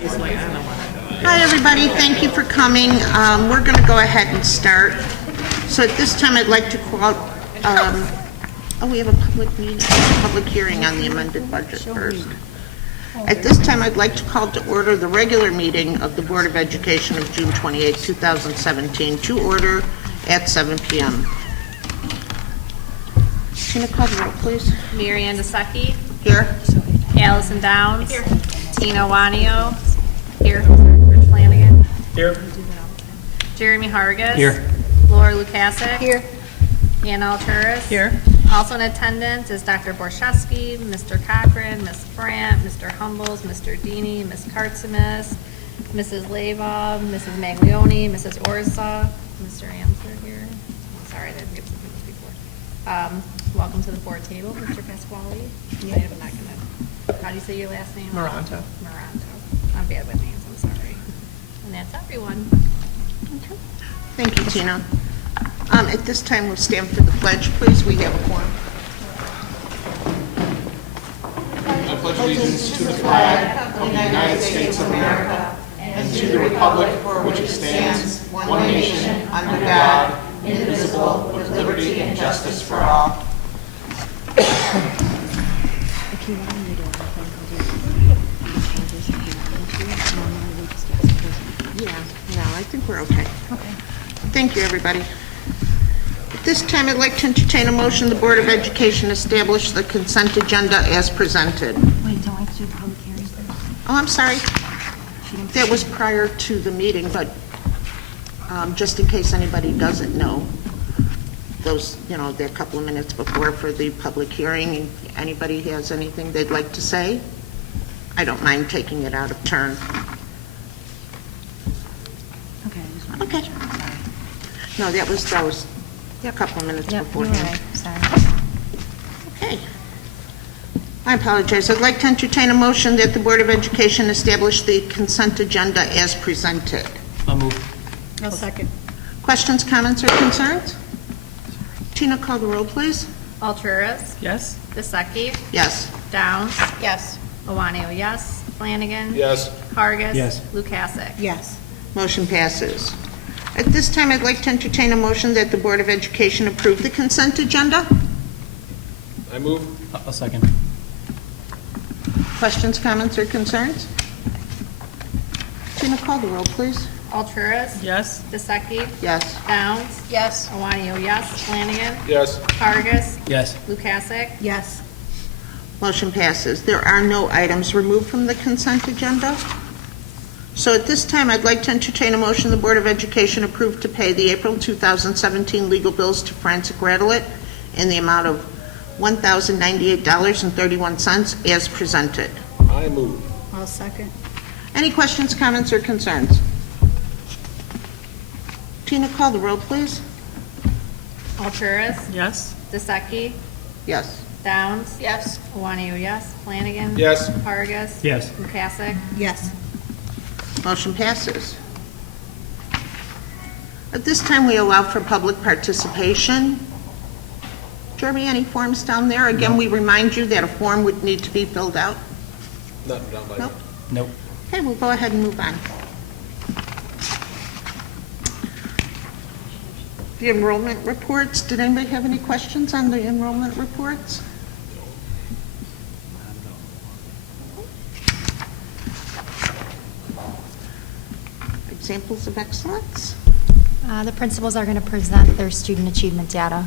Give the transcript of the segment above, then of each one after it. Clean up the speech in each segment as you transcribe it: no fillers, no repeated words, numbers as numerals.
Hi, everybody. Thank you for coming. We're going to go ahead and start. So at this time, I'd like to call, we have a public hearing on the amended budget first. At this time, I'd like to call to order the regular meeting of the Board of Education of June 28, 2017, to order at 7 p.m. Can you call the roll, please? Mary Ann Desecki. Here. Allison Downs. Here. Tina Wanio. Here. Rich Flanagan. Here. Jeremy Hargis. Here. Laura Lukasic. Here. Anna Alturas. Here. Also in attendance is Dr. Borshevsky, Mr. Cochran, Ms. Brant, Mr. Humbles, Mr. Dini, Ms. Kartzimis, Mrs. Leva, Mrs. Maglione, Mrs. Orza, Mr. Amser here. Oh, sorry, I didn't get some people before. Welcome to the board table, Mr. Pasquale. Yeah. I'm not gonna. How do you say your last name? Moranto. Moranto. I'm bad with names. I'm sorry. And that's everyone. Okay. Thank you, Tina. At this time, we'll stand for the pledge, please. We have a quorum. I pledge allegiance to the flag of the United States of America and to the republic for which it stands, one nation, under God, indivisible, with liberty and justice for all. Yeah, no, I think we're okay. Okay. Thank you, everybody. At this time, I'd like to entertain a motion the Board of Education establish the consent agenda as presented. Wait, don't I have to do the public hearing first? Oh, I'm sorry. That was prior to the meeting, but just in case anybody doesn't know, those, they're a couple of minutes before for the public hearing. If anybody has anything they'd like to say, I don't mind taking it out of turn. Okay, I just want to Okay. make sure. Sorry. No, that was a couple of minutes Yep, you're beforehand. right. Sorry. Okay. I apologize. I'd like to entertain a motion that the Board of Education establish the consent agenda as presented. I'll move. I'll second. Questions, comments, or concerns? Tina, call the roll, please. Alturas. Yes. Desecki. Yes. Downs. Yes. Owanio, yes. Flanagan. Yes. Hargis. Yes. Lukasic. Yes. Motion passes. At this time, I'd like to entertain a motion that the Board of Education approve the consent agenda. I move. I'll second. Questions, comments, or concerns? Tina, call the roll, please. Alturas. Yes. Desecki. Yes. Downs. Yes. Owanio, yes. Flanagan. Yes. Hargis. Yes. Lukasic. Yes. Motion passes. There are no items removed from the consent agenda. So at this time, I'd like to entertain a motion the Board of Education approve to pay the April 2017 legal bills to Francis Radelet in the amount of $1,098.31 as presented. I move. I'll second. Any questions, comments, or concerns? Tina, call the roll, please. Alturas. Yes. Desecki. Yes. Downs. Yes. Owanio, yes. Flanagan. Yes. Hargis. Yes. Lukasic. Yes. Motion passes. At this time, we allow for public participation. Jeremy, any forms down there? Again, we remind you that a form would need to be filled out. Nothing down by Nope. Nope. Okay, we'll go ahead and move on. The enrollment reports, did anybody have any questions on the enrollment reports? Examples of excellence? The principals are going to present their student achievement data.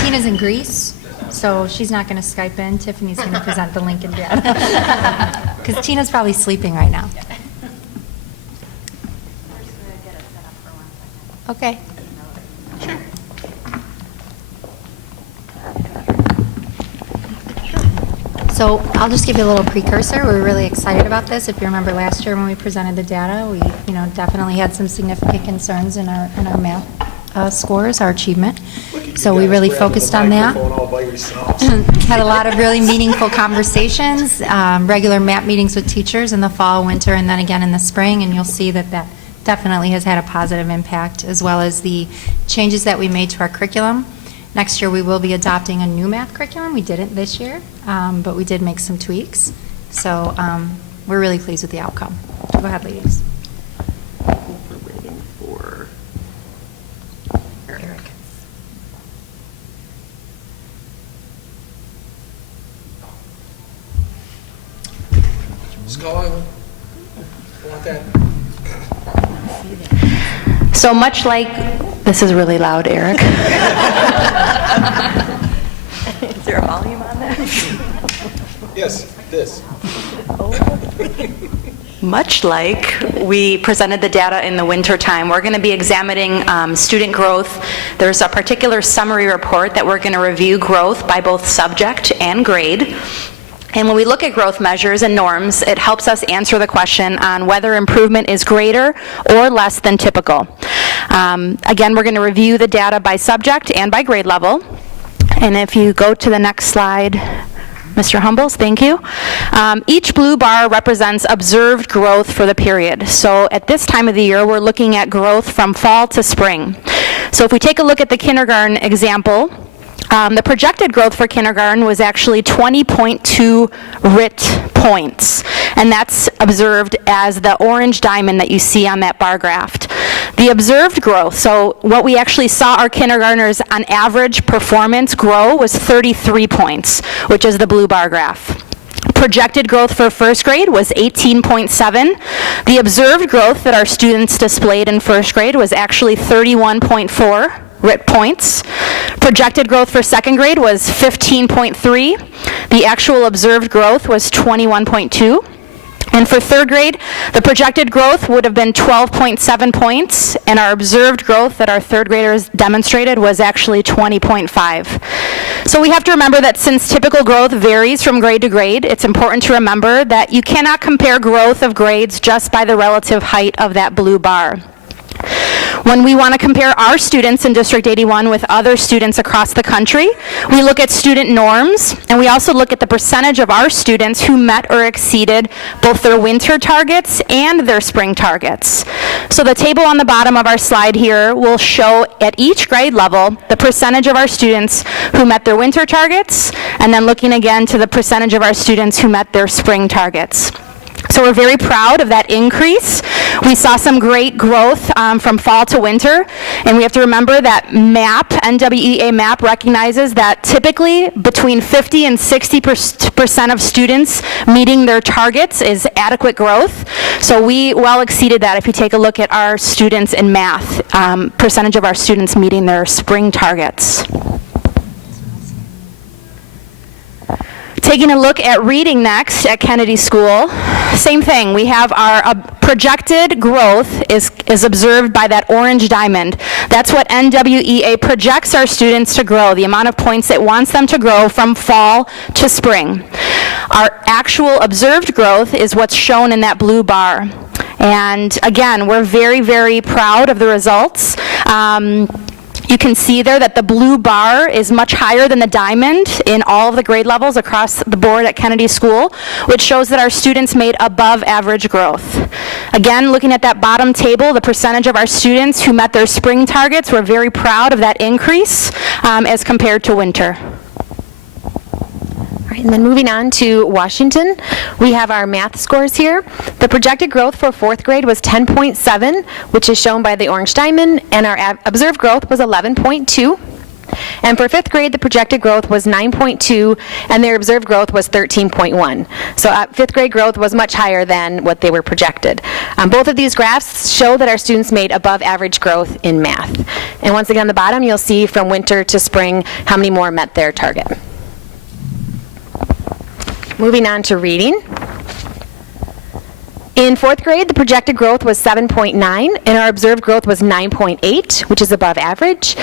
Tina's in Greece, so she's not going to Skype in. Tiffany's going to present the Lincoln data. Because Tina's probably sleeping right now. Okay. Sure. So I'll just give you a little precursor. We're really excited about this. If you remember last year when we presented the data, we definitely had some significant concerns in our math scores, our achievement. So we really focused on that. Had a lot of really meaningful conversations, regular MAP meetings with teachers in the fall, winter, and then again in the spring, and you'll see that definitely has had a positive impact, as well as the changes that we made to our curriculum. Next year we will be adopting a new math curriculum. We didn't this year, but we did make some tweaks. So we're really pleased with the outcome. Go ahead, ladies. We're waiting for Eric. Skull Island. I want that. So much like, this is really loud, Eric. Is there a volume on that? Yes, this. Much like we presented the data in the winter time, we're going to be examining student growth. There's a particular summary report that we're going to review growth by both subject and grade. And when we look at growth measures and norms, it helps us answer the question on whether improvement is greater or less than typical. Again, we're going to review the data by subject and by grade level. And if you go to the next slide, Mr. Humbles, thank you. Each blue bar represents observed growth for the period. So at this time of the year, we're looking at growth from fall to spring. So if we take a look at the kindergarten example, the projected growth for kindergarten was actually 20.2 RIT points, and that's observed as the orange diamond that you see on that bar graph. The observed growth, so what we actually saw our kindergartners on average performance grow was 33 points, which is the blue bar graph. Projected growth for first grade was 18.7. The observed growth that our students displayed in first grade was actually 31.4. RIT points. Projected growth for second grade was 15.3. The actual observed growth was 21.2. And for third grade, the projected growth would have been 12.7 points, and our observed growth that our third graders demonstrated was actually 20.5. So we have to remember that since typical growth varies from grade to grade, it's important to remember that you cannot compare growth of grades just by the relative height of that blue bar. When we want to compare our students in District 81 with other students across the country, we look at student norms, and we also look at the percentage of our students who met or exceeded both their winter targets and their spring targets. So the table on the bottom of our slide here will show at each grade level the percentage of our students who met their winter targets, and then looking again to the percentage of our students who met their spring targets. So we're very proud of that increase. We saw some great growth from fall to winter, and we have to remember that NWEA MAP recognizes that typically between 50 and 60% of students meeting their targets is adequate growth. So we well exceeded that if you take a look at our students in math, percentage of our students meeting their spring targets. Taking a look at reading next at Kennedy School, same thing. We have our projected growth is observed by that orange diamond. That's what NWEA projects our students to grow, the amount of points it wants them to grow from fall to spring. Our actual observed growth is what's shown in that blue bar. And again, we're very, very proud of the results. You can see there that the blue bar is much higher than the diamond in all of the grade levels across the board at Kennedy School, which shows that our students made above average growth. Again, looking at that bottom table, the percentage of our students who met their spring targets, we're very proud of that increase as compared to winter. All right, and then moving on to Washington, we have our math scores here. The projected growth for fourth grade was 10.7, which is shown by the orange diamond, and our observed growth was 11.2. And for fifth grade, the projected growth was 9.2, and their observed growth was 13.1. So fifth grade growth was much higher than what they were projected. Both of these graphs show that our students made above average growth in math. And once again, on the bottom, you'll see from winter to spring how many more met their target. Moving on to reading. In fourth grade, the projected growth was 7.9, and our observed growth was 9.8, which is above average.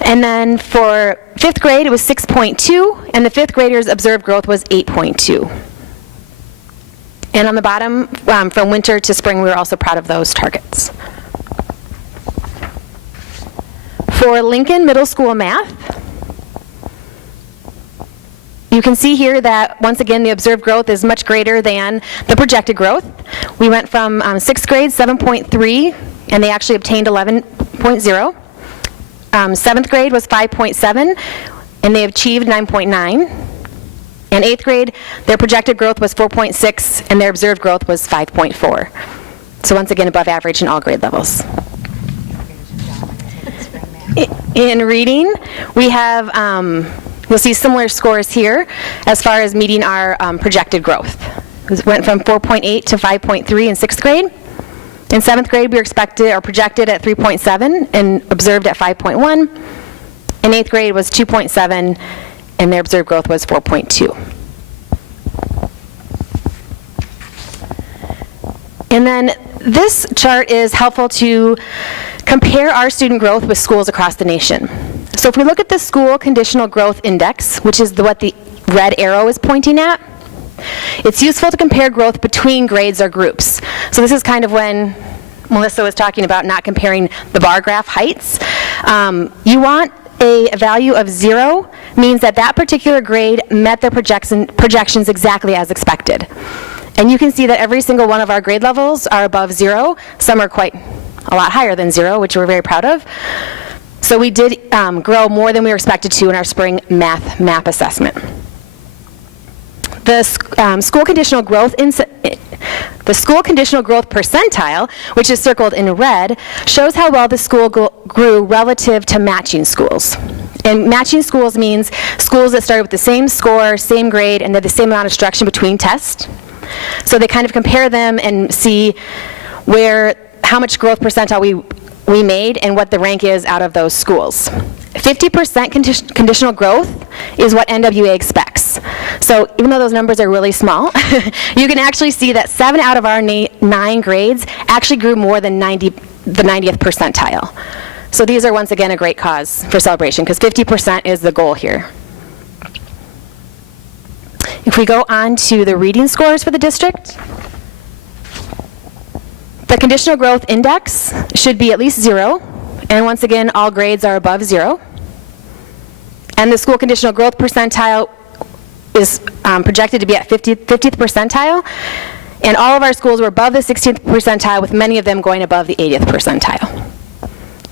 And then for fifth grade, it was 6.2, and the fifth graders' observed growth was 8.2. And on the bottom, from winter to spring, we were also proud of those targets. For Lincoln Middle School math, you can see here that, once again, the observed growth is much greater than the projected growth. We went from sixth grade, 7.3, and they actually obtained 11.0. Seventh grade was 5.7, and they achieved 9.9. And 8th grade, their projected growth was 4.6, and their observed growth was 5.4. So once again, above average in all grade levels. In reading, we have, you'll see similar scores here as far as meeting our projected growth. It went from 4.8 to 5.3 in 6th grade. In 7th grade, we were expected or projected at 3.7 and observed at 5.1. In 8th grade was 2.7, and their observed growth was 4.2. And then this chart is helpful to compare our student growth with schools across the nation. So if we look at the School Conditional Growth Index, which is what the red arrow is pointing at, it's useful to compare growth between grades or groups. So this is kind of when Melissa was talking about not comparing the bar graph heights. You want a value of 0 means that that particular grade met their projections exactly as expected. And you can see that every single one of our grade levels are above 0. Some are quite a lot higher than 0, which we're very proud of. So we did grow more than we were expected to in our spring math MAP assessment. The school conditional growth percentile, which is circled in red, shows how well the school grew relative to matching schools. And matching schools means schools that started with the same score, same grade, and had the same amount of instruction between tests. So they kind of compare them and see how much growth percentile we made and what the rank is out of those schools. 50% conditional growth is what NWA expects. So even though those numbers are really small, you can actually see that 7 out of our 9 grades actually grew more than the 90th percentile. So these are once again a great cause for celebration because 50% is the goal here. If we go on to the reading scores for the district, the conditional growth index should be at least 0, and once again, all grades are above 0. And the school conditional growth percentile is projected to be at 50th percentile, and all of our schools were above the 16th percentile, with many of them going above the 80th percentile.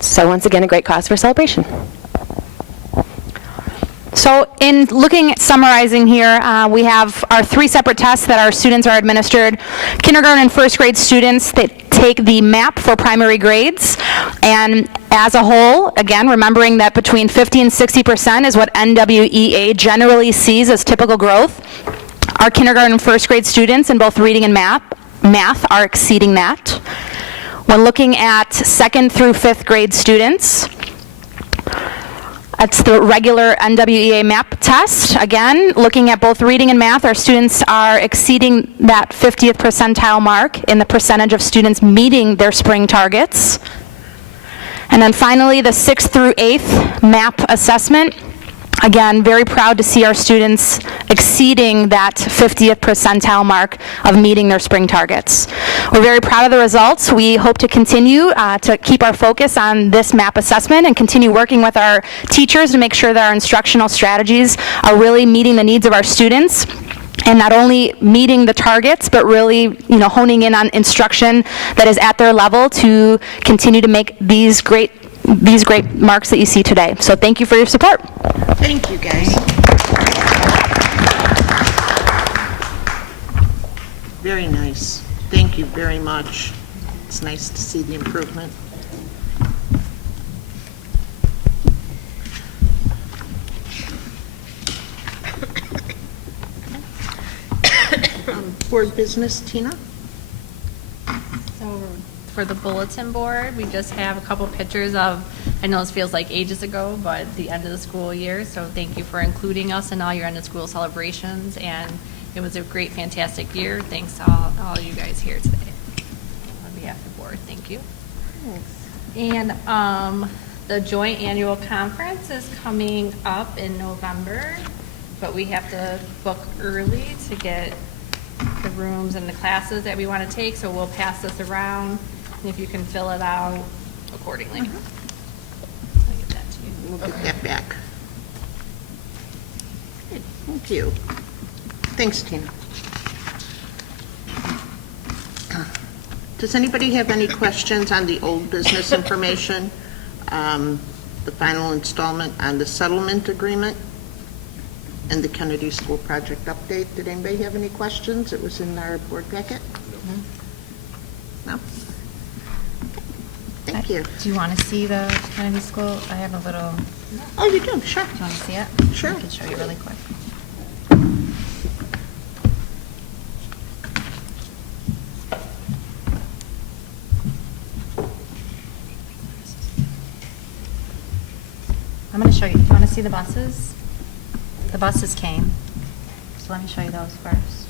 So once again, a great cause for celebration. So in summarizing here, we have our 3 separate tests that our students are administered. Kindergarten and first grade students that take the MAP for primary grades. And as a whole, again, remembering that between 50 and 60% is what NWEA generally sees as typical growth. Our kindergarten and first grade students in both reading and math are exceeding that. When looking at 2nd through 5th grade students, that's the regular NWEA MAP test. Again, looking at both reading and math, our students are exceeding that 50th percentile mark in the percentage of students meeting their spring targets. And then finally, the 6th through 8th MAP assessment. Again, very proud to see our students exceeding that 50th percentile mark of meeting their spring targets. We're very proud of the results. We hope to continue to keep our focus on this MAP assessment and continue working with our teachers to make sure that our instructional strategies are really meeting the needs of our students and not only meeting the targets, but really, honing in on instruction that is at their level to continue to make these great marks that you see today. So thank you for your support. Thank you, guys. Very nice. Thank you very much. It's nice to see the improvement. Board business, Tina? So for the bulletin board, we just have a couple pictures of, I know this feels like ages ago, but the end of the school year. So thank you for including us in all your end of school celebrations. And it was a great, fantastic year. Thanks to all you guys here today. On behalf of the board, thank you. And the joint annual conference is coming up in November, but we have to book early to get the rooms and the classes that we want to take. So we'll pass this around. If you can fill it out accordingly. I'll get that to you. We'll get that back. Good, thank you. Thanks, Tina. Does anybody have any questions on the old business information? The final installment on the settlement agreement? and the Kennedy School Project update. Did anybody have any questions? It was in our board packet? No? Thank you. Do you want to see the Kennedy School? I have a little, do Oh, you do? Sure. you want to see it? Sure. I can show you really quick. I'm going to show you. Do you want to see the buses? The buses came. So let me show you those first.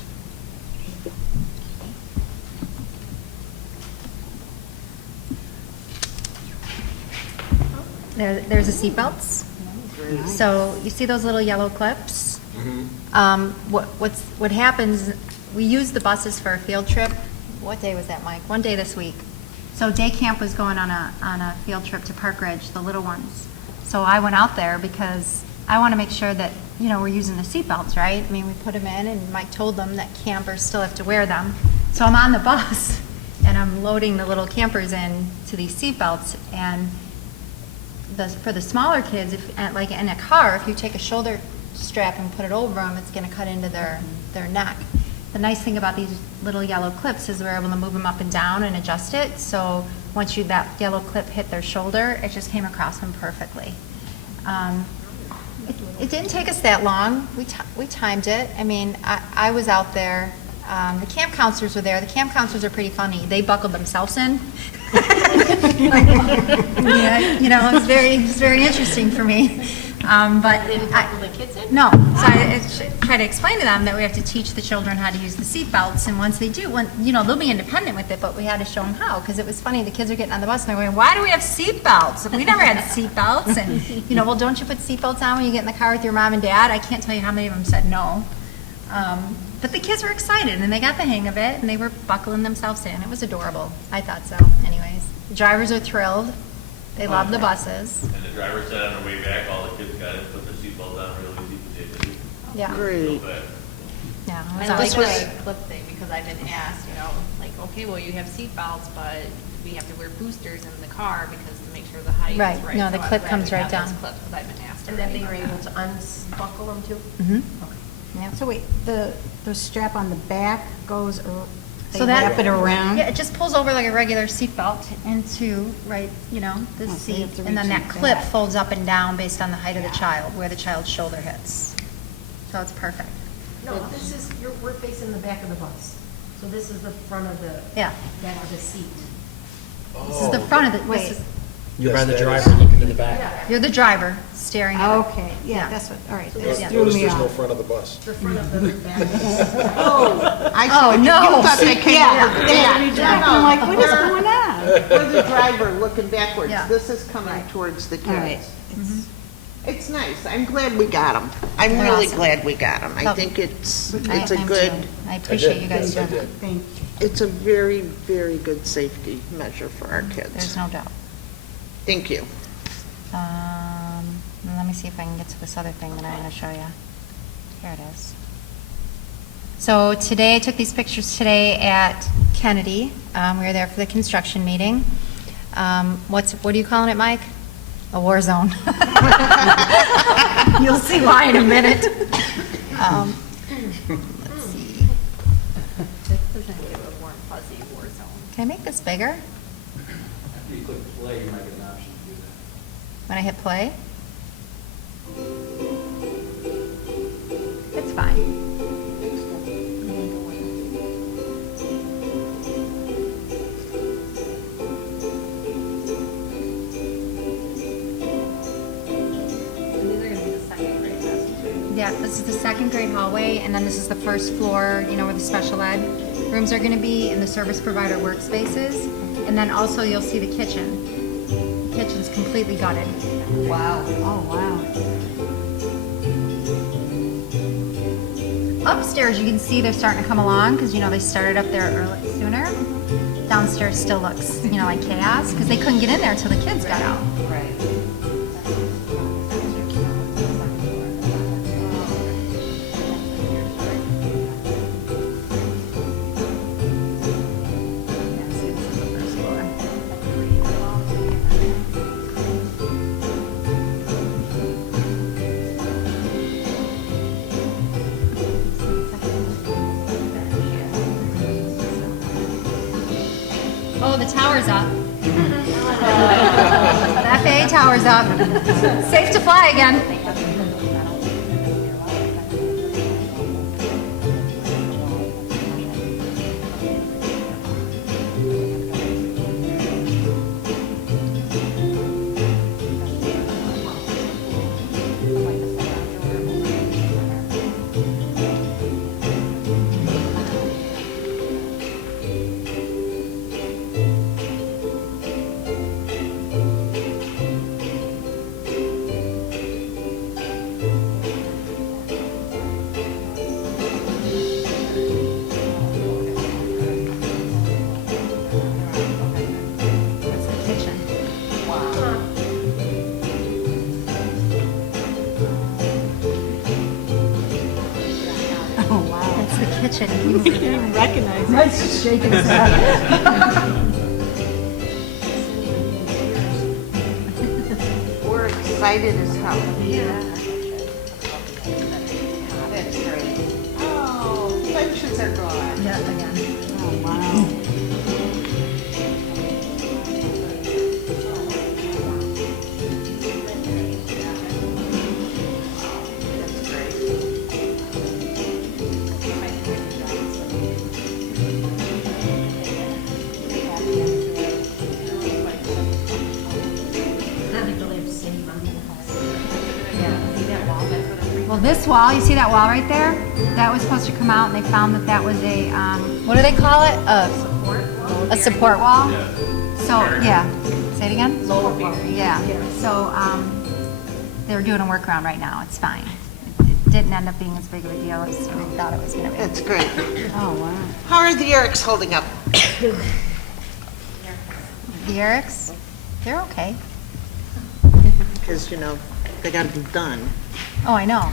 There's the seatbelts. So you see those little yellow clips? What happens, we use the buses for a field trip. What day was that, Mike? One day this week. So day camp was going on a field trip to Park Ridge, the little ones. So I went out there because I want to make sure that, you know, we're using the seatbelts, right? I mean, we put them in, and Mike told them that campers still have to wear them. So I'm on the bus, and I'm loading the little campers in to these seatbelts, and for the smaller kids, like in a car, if you take a shoulder strap and put it over them, it's going to cut into their neck. The nice thing about these little yellow clips is we're able to move them up and down and adjust it. So once that yellow clip hit their shoulder, it just came across them perfectly. It didn't take us that long. We timed it. I mean, I was out there. The camp counselors were there. The camp counselors are pretty funny. They buckled themselves in. Yeah, you know, it was very interesting for me. But they didn't buckle the kids in? No. So I try to explain to them that we have to teach the children how to use the seat belts, and once they do, they'll be independent with it. But we had to show them how, because it was funny. The kids are getting on the bus and they're going, "Why do we have seat belts? We never had seat belts." And well, don't you put seat belts on when you get in the car with your mom and dad? I can't tell you how many of them said no. But the kids were excited, and they got the hang of it, and they were buckling themselves in. It was adorable. I thought so. Anyways, the drivers are thrilled. They love the buses. And the driver said on the way back, all the kids got it, put their seatbelt on really easy to take it. Yeah. Great. Yeah. It was I like awesome. the clip thing, because I've been asked, like, okay, well, you have seat belts, but we have to wear boosters in the car because to make sure the height Right. is right. No, So the I'd clip rather comes right have those down. clips, 'cause I've been asked And then already they were about able that. to unbuckle them too? Mm-hmm. Yeah. So wait, the strap on the back goes, they So that- wrap it around? Yeah, it just pulls over like a regular seatbelt into, the so you seat, have to and then reach that in clip back. folds up and down based on the height of the child, where the child's shoulder hits. So it's perfect. No, this is, we're facing the back of the bus. So this is the front of the, Yeah. back of the seat. This is the front of the, Wait. You're by the driver looking to the back. you're the driver staring at it. Okay, Yeah. yeah, that's what, all right. Notice That threw me there's no off. front of the bus. The front of the back. I Oh, see. no. You thought they came over the back. I'm like, what is going on? We're the driver looking backwards. Yeah. This is coming towards the All right. kids. It's nice. I'm glad we got them. I'm They're really awesome. glad we got them. I Oh. think it's I a am good, too. I appreciate you guys Yes, I doing that. did. Thank you. it's a very, very good safety measure for our kids. There's no doubt. Thank you. Let me see if I can get to this other thing that I'm going to show you. Here it is. So today, I took these pictures today at Kennedy. We were there for the construction meeting. What are you calling it, Mike? A war zone. You'll see why in a minute. Let's see. This doesn't give a warm, fuzzy war zone. Can I make this bigger After you click play, you might get an option to do that. when I hit play? It's fine. And these are gonna be the second grade classes, right? Yeah, this is the second grade hallway, and then this is the first floor, where the special ed rooms are gonna be, and the service provider workspaces. And then also you'll see the kitchen. The kitchen's completely gutted. Wow. Oh, wow. Upstairs, you can see they're starting to come along, because, they started up there sooner. Downstairs still looks, like chaos, because they couldn't get in there until the kids got out. Right. Yeah, see, this is the first floor. Oh, the tower's up. The FAA tower's up. Safe to fly again. Kitchen. You can't even recognize it. Mike's just shaking his head. We're excited as hell. Yeah. That's great. Oh, lunches are gone. Yeah, again. Oh, wow. Well, this wall, you see that wall right there? That was supposed to come out, and they found that that was a, what do they call it? A support wall? So, yeah. Say it again? Lower bearing. Yeah. So, they're doing a workaround right now. It's fine. It didn't end up being as big of a deal as we thought it was going to be. That's great. Oh, wow. How are the Erics holding up? The Erics? They're okay. Because, you know, they got to be done. Oh, I know.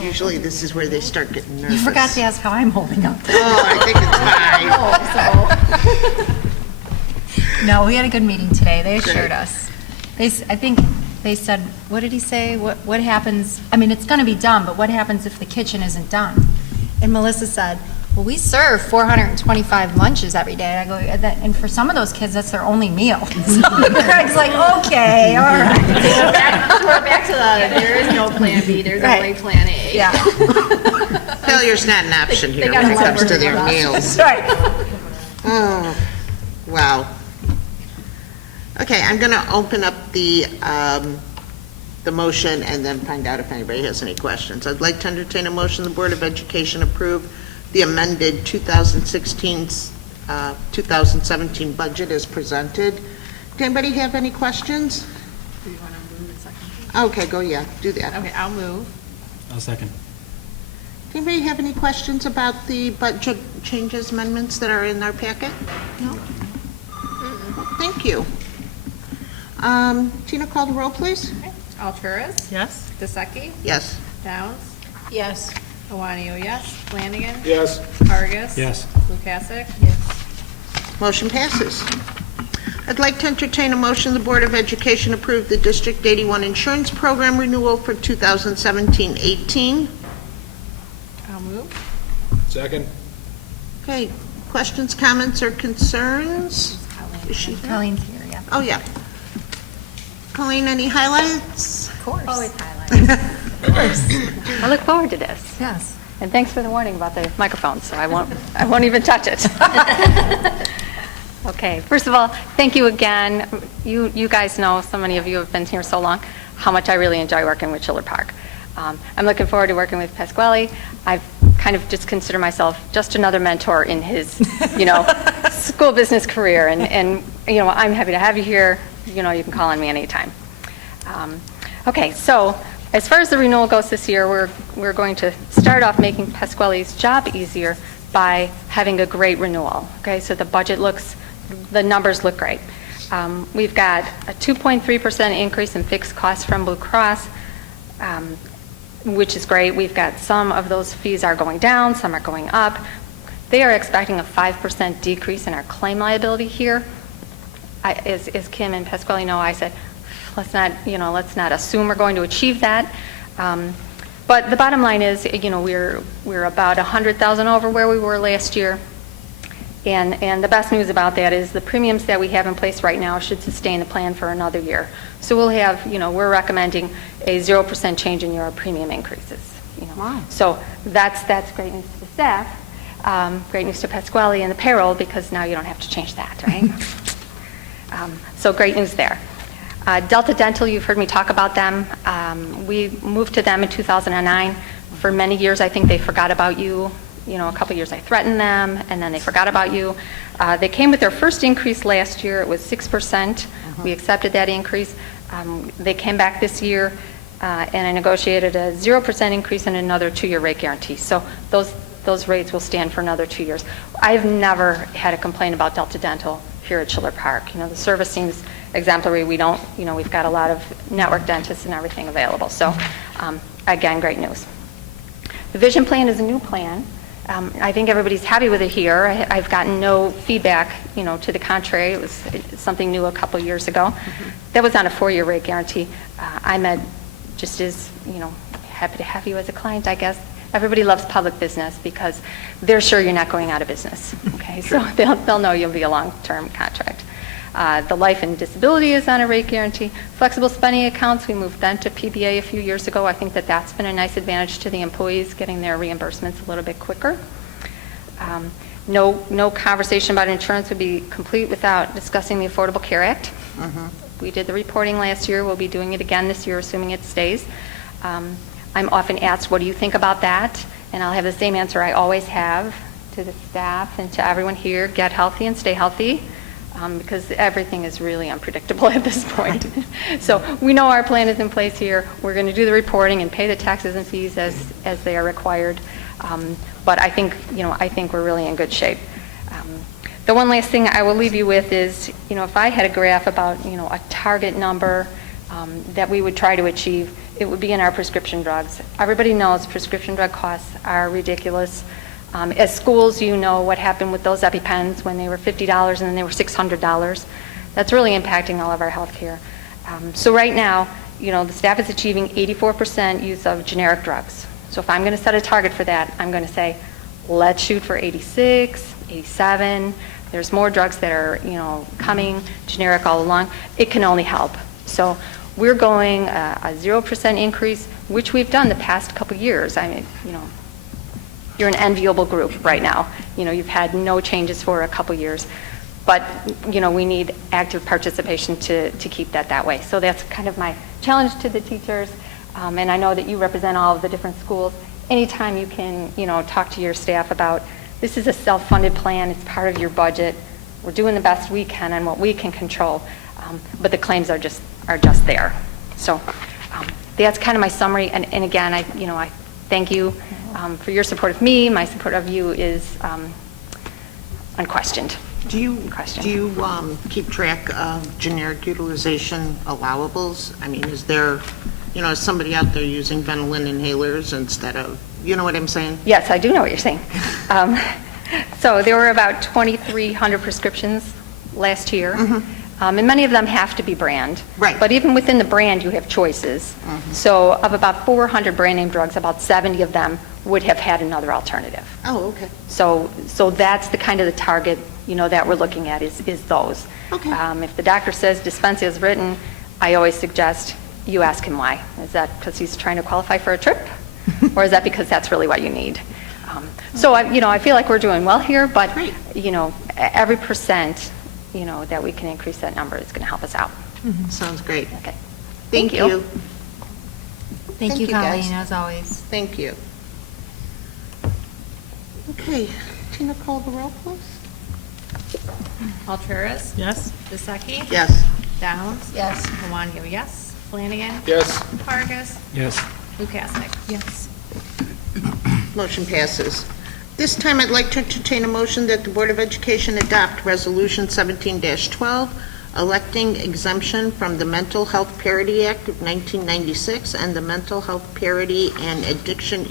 Usually this is where they start getting nervous. You forgot to ask how I'm holding up. Oh, I think it's fine. No, we had a good meeting today. They assured us. I think they said, what did he say? What happens? I mean, it's going to be done, but what happens if the kitchen isn't done? And Melissa said, well, we serve 425 lunches every day. And I go, and for some of those kids, that's their only meal. So Craig's like, okay, all right. We're back to there is no plan B, there's only plan A. Yeah. Failure's not an option here got when it a comes to lever their to meals. Right. Oh, wow. Okay, I'm going to open up the motion and then find out if anybody has any questions. I'd like to entertain a motion the Board of Education approve the amended 2016-2017 budget as presented. Does anybody have any questions? Do you want to move a second? Okay, do that. Okay, I'll move. I'll second. Does anybody have any questions about the budget changes, amendments that are in our packet? No? Thank you. Tina, call the roll, please. Alturas? Yes. DeSecchi? Yes. Downs? Yes. Iwanio, yes. Flanagan? Yes. Vargas? Yes. Lukasik? Yes. Motion passes. I'd like to entertain a motion the Board of Education approve the District 81 Insurance Program renewal for 2017-18. I'll move. Second. Okay, questions, comments, or concerns? Is she here? Colleen's here, yeah. Oh, yeah. Colleen, any highlights? Of course. Always highlights. I look forward to this. Yes. And thanks for the warning about the microphone, so I won't even touch it. Okay, first of all, thank you again. You guys know, so many of you have been here so long, how much I really enjoy working with Schiller Park. I'm looking forward to working with Pasquale. I've kind of just consider myself just another mentor in his, school business career. And I'm happy to have you here. You can call on me anytime. Okay, so as far as the renewal goes this year, we're going to start off making Pasquale's job easier by having a great renewal. Okay, so the numbers look great. We've got a 2.3% increase in fixed costs from Blue Cross, which is great. We've got some of those fees are going down, some are going up. They are expecting a 5% decrease in our claim liability here. As Kim and Pasquale know, I said, let's not assume we're going to achieve that. But the bottom line is, we're about $100,000 over where we were last year. And the best news about that is the premiums that we have in place right now should sustain the plan for another year. So we'll have, we're recommending a 0% change in your premium increases. Wow. So that's great news to the staff, great news to Pasquale and the payroll, because now you don't have to change that, right? So great news there. Delta Dental, you've heard me talk about them. We moved to them in 2009. For many years, I think they forgot about you. A couple years I threatened them, and then they forgot about you. They came with their first increase last year. It was 6%. We accepted that increase. They came back this year, and I negotiated a 0% increase and another 2-year rate guarantee. So those rates will stand for another 2 years. I've never had a complaint about Delta Dental here at Schiller Park. The service seems exemplary. We've got a lot of network dentists and everything available. So again, great news. The vision plan is a new plan. I think everybody's happy with it here. I've gotten no feedback, to the contrary. It was something new a couple years ago. That was on a 4-year rate guarantee. IMED just is, happy to have you as a client, I guess. Everybody loves public business because they're sure you're not going out of business. Okay, so they'll know you'll be a long-term contract. The life and disability is on a rate guarantee. Flexible spending accounts, we moved them to PBA a few years ago. I think that's been a nice advantage to the employees, getting their reimbursements a little bit quicker. No conversation about insurance would be complete without discussing the Affordable Care Act. We did the reporting last year. We'll be doing it again this year, assuming it stays. I'm often asked, what do you think about that? And I'll have the same answer I always have to the staff and to everyone here: get healthy and stay healthy. Because everything is really unpredictable at this point. So we know our plan is in place here. We're going to do the reporting and pay the taxes and fees as they are required. But I think we're really in good shape. The one last thing I will leave you with is, if I had a graph about, a target number that we would try to achieve, it would be in our prescription drugs. Everybody knows prescription drug costs are ridiculous. As schools, what happened with those EpiPens when they were $50 and then they were $600. That's really impacting all of our health care. So right now, the staff is achieving 84% use of generic drugs. So if I'm going to set a target for that, I'm going to say, let's shoot for 86, 87. There's more drugs that are, coming generic all along. It can only help. So we're going a 0% increase, which we've done the past couple years. I mean, you're an enviable group right now. You've had no changes for a couple years, but we need active participation to keep that way. So that's kind of my challenge to the teachers, and I know that you represent all of the different schools. Anytime you can, talk to your staff about, this is a self-funded plan, it's part of your budget. We're doing the best we can on what we can control, but the claims are just there. So that's kind of my summary. And again, I thank you for your support of me. My support of you is unquestioned. Do you keep track of generic utilization allowables? I mean, is there, is somebody out there using Benylin inhalers instead of, you know what I'm saying? Yes, I do know what you're saying. So there were about 2,300 prescriptions last year. And many of them have to be brand. Right. But even within the brand, you have choices. So of about 400 brand name drugs, about 70 of them would have had another alternative. Oh, okay. So that's the kind of the target, that we're looking at is those. Okay. If the doctor says dispense is written, I always suggest you ask him why. Is that because he's trying to qualify for a trip? Or is that because that's really what you need? So I feel like we're doing well here, but, Great. Every percent that we can increase that number is going to help us out. Sounds great. Okay. Thank you. Thank you, guys. Colleen, as always. Thank you. Okay, Tina, call the roll, please. Alturas? Yes. Viseki? Yes. Downs? Yes. Lawanda, yes. Flanagan? Yes. Vargas? Yes. Lukasik? Yes. Motion passes. This time, I'd like to entertain a motion that the Board of Education adopt Resolution 17-12, electing exemption from the Mental Health Parity Act of 1996 and the Mental Health Parity and Addiction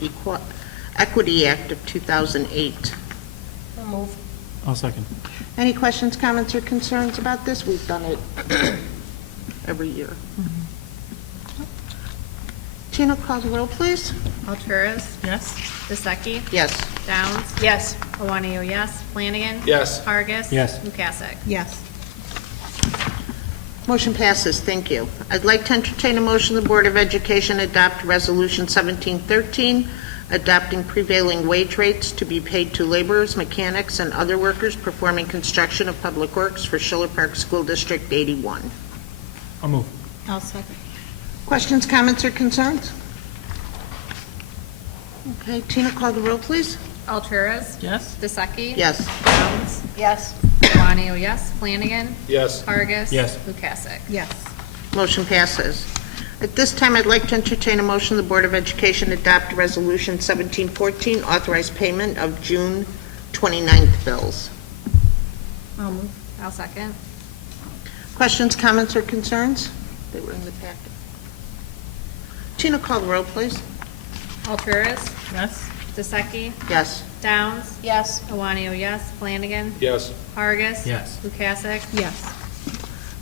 Equity Act of 2008. I'll second. Any questions, comments, or concerns about this? We've done it every year. Tina, call the roll, please. Alturas? Yes. Viseki? Yes. Downs? Yes. Owanio, yes. Flanagan? Yes. Vargas? Yes. Lukasik? Yes. Motion passes, thank you. I'd like to entertain a motion the Board of Education adopt Resolution 1713, adopting prevailing wage rates to be paid to laborers, mechanics, and other workers performing construction of public works for Schiller Park School District 81. I'll move. I'll second. Questions, comments, or concerns? Okay, Tina, call the roll, please. Alturas? Yes. DeSeki? Yes. Downs? Yes. Owanio, yes. Flanagan? Yes. Vargas? Yes. Lukasik? Yes. Motion passes. At this time, I'd like to entertain a motion the Board of Education adopt Resolution 1714, authorize payment of June 29th bills. I'll move. I'll second. Questions, comments, or concerns? They were in the packet. Tina, call the roll, please. Alturas? Yes. DeSeki? Yes. Downs? Yes. Owanio, yes. Flanagan? Yes. Vargas? Yes. Lukasik? Yes.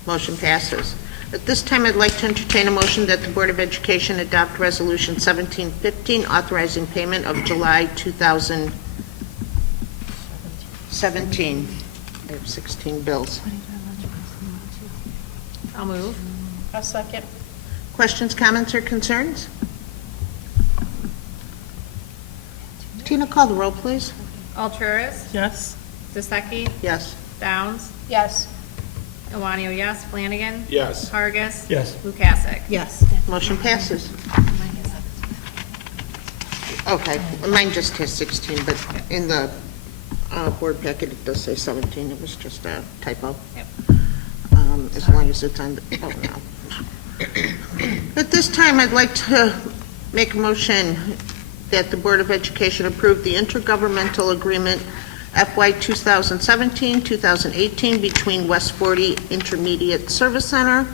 Motion passes. At this time, I'd like to entertain a motion that the Board of Education adopt Resolution 1715, authorizing payment of July 2017. I have 16 bills. I'll move. I'll second. Questions, comments, or concerns? Tina, call the roll, please. Alturas? Yes. DeSeki? Yes. Downs? Yes. Owanio, yes. Flanagan? Yes. Vargas? Yes. Lukasik? Yes. Motion passes. Okay, mine just has 16, but in the board packet, it does say 17. It was just a typo. Yep. As long as it's on the, oh, no. At this time, I'd like to make a motion that the Board of Education approve the intergovernmental agreement FY 2017-2018 between West 40 Intermediate Service Center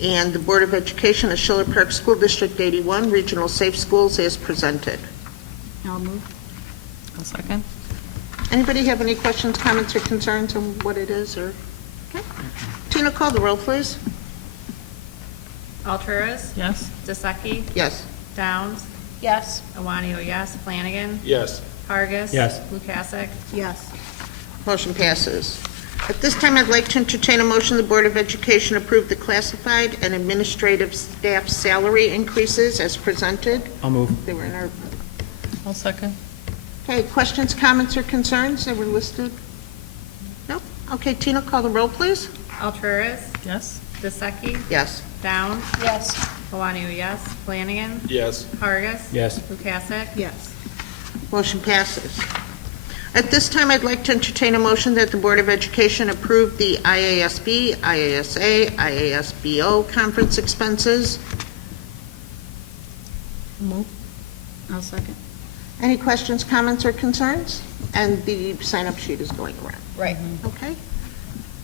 and the Board of Education of Schiller Park School District 81, Regional Safe Schools, as presented. I'll move. I'll second. Anybody have any questions, comments, or concerns on what it is? Or okay. Tina, call the roll, please. Alturas? Yes. DeSeki? Yes. Downs? Yes. Owanio, yes. Flanagan? Yes. Vargas? Yes. Lukasik? Yes. Motion passes. At this time, I'd like to entertain a motion the Board of Education approve the classified and administrative staff salary increases as presented. I'll move. They were in our, I'll second. okay, questions, comments, or concerns? They were listed? Nope. Okay, Tina, call the roll, please. Alturas? Yes. DeSeki? Yes. Downs? Yes. Owanio, yes. Flanagan? Yes. Vargas? Yes. Lukasik? Yes. Motion passes. At this time, I'd like to entertain a motion that the Board of Education approve the IASB, IASA, IASBO conference expenses. Move. I'll second. Any questions, comments, or concerns? And the sign-up sheet is going around. Right. Okay.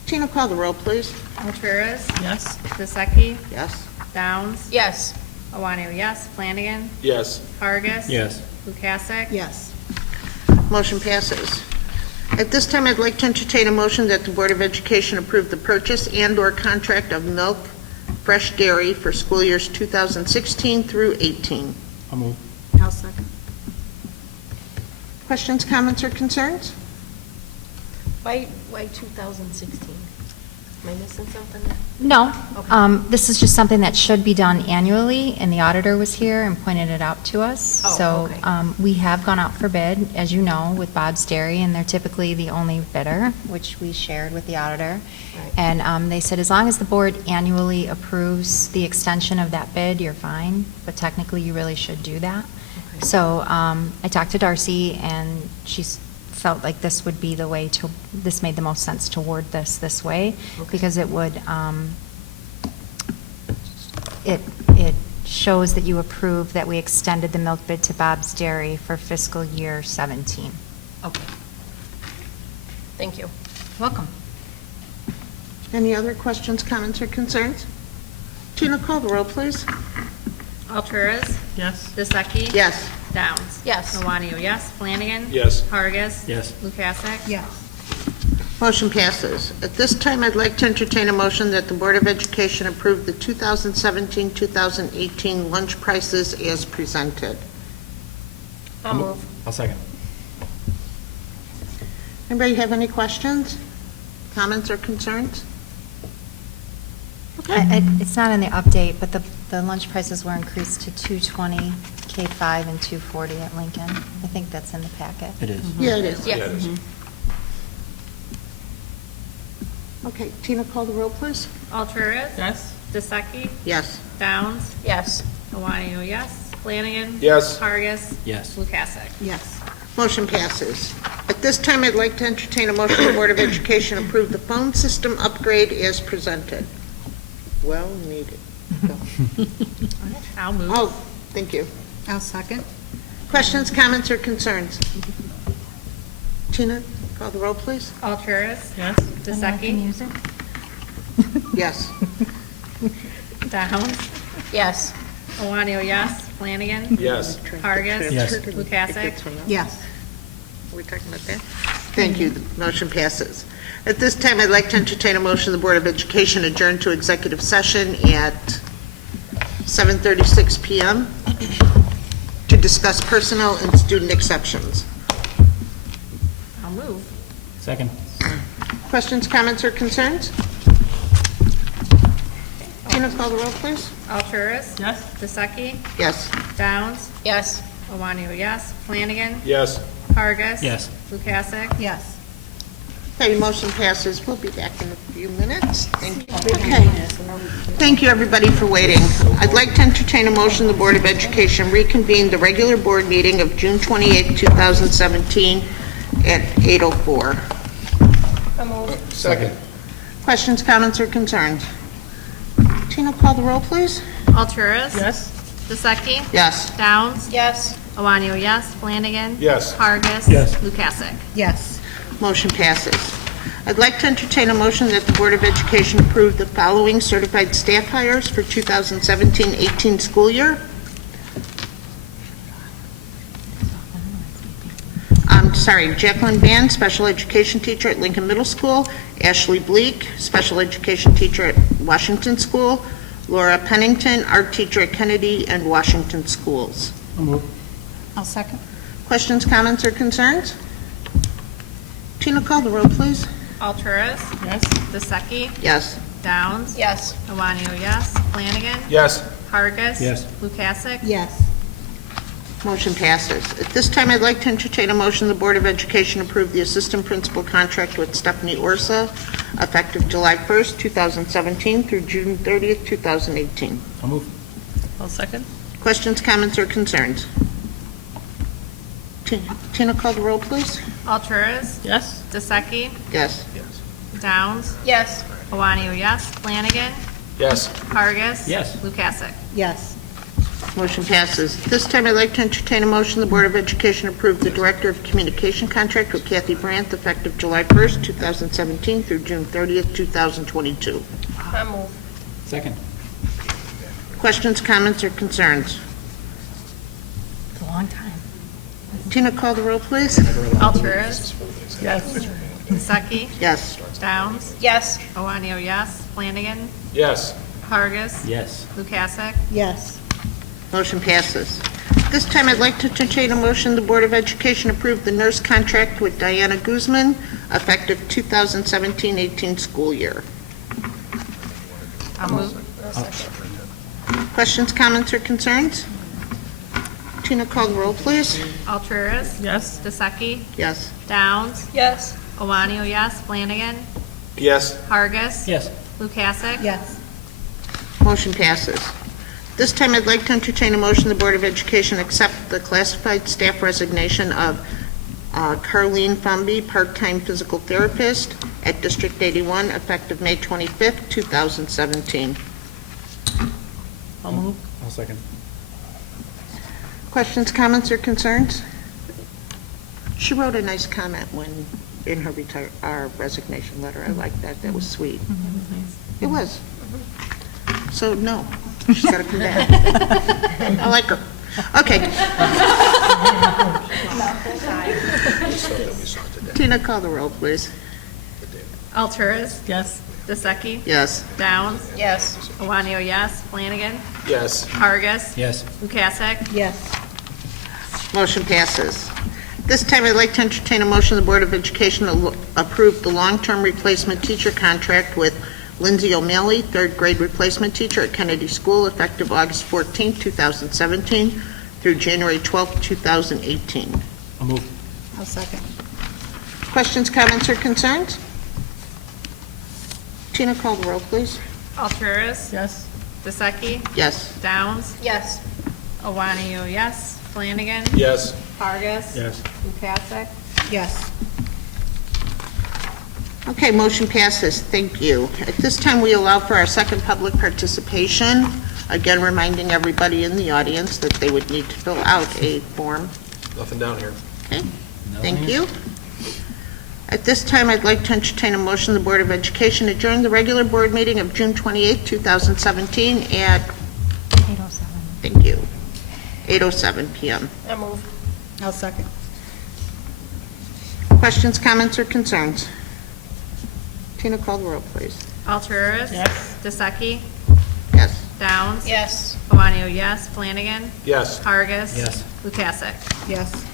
Tina, call the roll, please. Alturas? Yes. DeSeki? Yes. Downs? Yes. Owanio, yes. Flanagan? Yes. Vargas? Yes. Lukasik? Yes. Motion passes. At this time, I'd like to entertain a motion that the Board of Education approve the purchase and/or contract of milk, fresh dairy for school years 2016 through 18. I'll move. I'll second. Questions, comments, or concerns? Why 2016? Am I missing something? No, this is just something that should be done annually, and the auditor was here and pointed it out to us. Oh, So okay. we have gone out for bid, as you know, with Bob's Dairy, and they're typically the only bidder, which we shared with the auditor. Right. And they said as long as the board annually approves the extension of that bid, you're fine, but technically you really should do that. Okay. So I talked to Darcy, and she's felt like this would be the way to, this made the most sense to word this way, Okay. because it would, it shows that you approve that we extended the milk bid to Bob's Dairy for fiscal year 17. Okay. Thank you. Welcome. Any other questions, comments, or concerns? Tina, call the roll, please. Alturas? Yes. DeSeki? Yes. Downs? Yes. Owanio, yes. Flanagan? Yes. Vargas? Yes. Lukasik? Yes. Motion passes. At this time, I'd like to entertain a motion that the Board of Education approve the 2017-2018 lunch prices as presented. I'll move. I'll second. Anybody have any questions, comments, or concerns? It's not in the update, but the lunch prices were increased to $2.20 K-5 and $2.40 at Lincoln. I think that's in the packet. It is. Yeah, it is. Yes. Okay, Tina, call the roll, please. Alturas. Yes. DeSeki. Yes. Downs. Yes. Iwanio, yes. Flanagan. Yes. Vargas. Yes. Lukasik. Yes. Motion passes. At this time, I'd like to entertain a motion the Board of Education approve the phone system upgrade as presented. Well needed. Go. I'll move. Oh, thank you. I'll second. Questions, comments, or concerns? Tina, call the roll, please. Alturas. Yes. DeSeki. Music? Yes. Downs. Yes. Iwanio, yes. Flanagan. Yes. Vargas. Yes. Lukasik. Yes. Are we talking about that? Thank you. The motion passes. At this time, I'd like to entertain a motion the Board of Education adjourn to executive session at 7:36 PM to discuss personnel and student exceptions. I'll move. Second. Questions, comments, or concerns? Tina, call the roll, please. Alturas. Yes. DeSeki. Yes. Downs. Yes. Iwanio, yes. Flanagan. Yes. Vargas. Yes. Lukasik. Yes. Okay, motion passes. We'll be back in a few minutes. Thank you. Okay. Thank you, everybody, for waiting. I'd like to entertain a motion the Board of Education reconvene the regular board meeting of June 28, 2017 at 8:04. Second. Questions, comments, or concerns? Tina, call the roll, please. Alturas. Yes. DeSeki. Yes. Downs. Yes. Iwanio, yes. Flanagan. Yes. Vargas. Yes. Lukasik. Yes. Motion passes. I'd like to entertain a motion that the Board of Education approve the following certified staff hires for 2017-18 school year. Jacqueline Band, special education teacher at Lincoln Middle School. Ashley Bleak, special education teacher at Washington School. Laura Pennington, art teacher at Kennedy and Washington Schools. I'll move. I'll second. Questions, comments, or concerns? Tina, call the roll, please. Alturas. Yes. DeSeki. Yes. Downs. Yes. Iwanio, yes. Flanagan. Yes. Vargas. Yes. Lukasik. Yes. Motion passes. At this time, I'd like to entertain a motion the Board of Education approve the assistant principal contract with Stephanie Orsa, effective July 1st, 2017 through June 30th, 2018. I'll move. I'll second. Questions, comments, or concerns? Tina, call the roll, please. Alturas. Yes. DeSeki. Yes. Downs. Yes. Iwanio, yes. Flanagan. Yes. Vargas. Yes. Lukasik. Yes. Motion passes. At this time, I'd like to entertain a motion the Board of Education approve the Director of Communication contract with Kathy Brant, effective July 1st, 2017 through June 30th, 2022. I move. Second. Questions, comments, or concerns? It's a long time. Tina, call the roll, please. Alturas. Yes. DeSeki. Yes. Downs. Yes. Iwanio, yes. Flanagan. Yes. Vargas. Yes. Lukasik. Yes. Motion passes. This time, I'd like to entertain a motion the Board of Education approve the nurse contract with Diana Guzman, effective 2017-18 school year. I'll move. Questions, comments, or concerns? Tina, call the roll, please. Alturas. Yes. DeSeki. Yes. Downs. Yes. Iwanio, yes. Flanagan. Yes. Vargas. Yes. Lukasik. Yes. Motion passes. This time, I'd like to entertain a motion the Board of Education accept the classified staff resignation of Carlene Fumby, part-time physical therapist at District 81, effective May 25th, 2017. I'll move. I'll second. Questions, comments, or concerns? She wrote a nice comment in her resignation letter. I like that. That was sweet. It was. So, no, she's got to come back. I like her. Okay. Tina, call the roll, please. Alturas. Yes. DeSeki. Yes. Downs. Yes. Iwanio, yes. Flanagan. Yes. Vargas. Yes. Lukasik. Yes. Motion passes. This time, I'd like to entertain a motion of the Board of Education to approve the long-term replacement teacher contract with Lindsay O'Malley, third grade replacement teacher at Kennedy School, effective August 14, 2017, through January 12, 2018. I'll move. I'll second. Questions, comments, or concerns? Tina, call the roll, please. Alturas. Yes. DeSeki. Yes. Downs. Yes. Owanio, yes. Flanagan. Yes. Vargas. Yes. Lukasik. Yes. Okay, motion passes. Thank you. At this time, we allow for our second public participation. Again, reminding everybody in the audience that they would need to fill out a form. Nothing down here. Okay, thank you. At this time, I'd like to entertain a motion the Board of Education adjourn the regular board meeting of June 28, 2017 at, 8:07. thank you, 8:07 p.m. I move. I'll second. Questions, comments, or concerns? Tina, call the roll, please. Alturas. Yes. DeSeki. Yes. Downs. Yes. Owanio, yes. Flanagan. Yes. Vargas. Yes. Lukasik. Yes.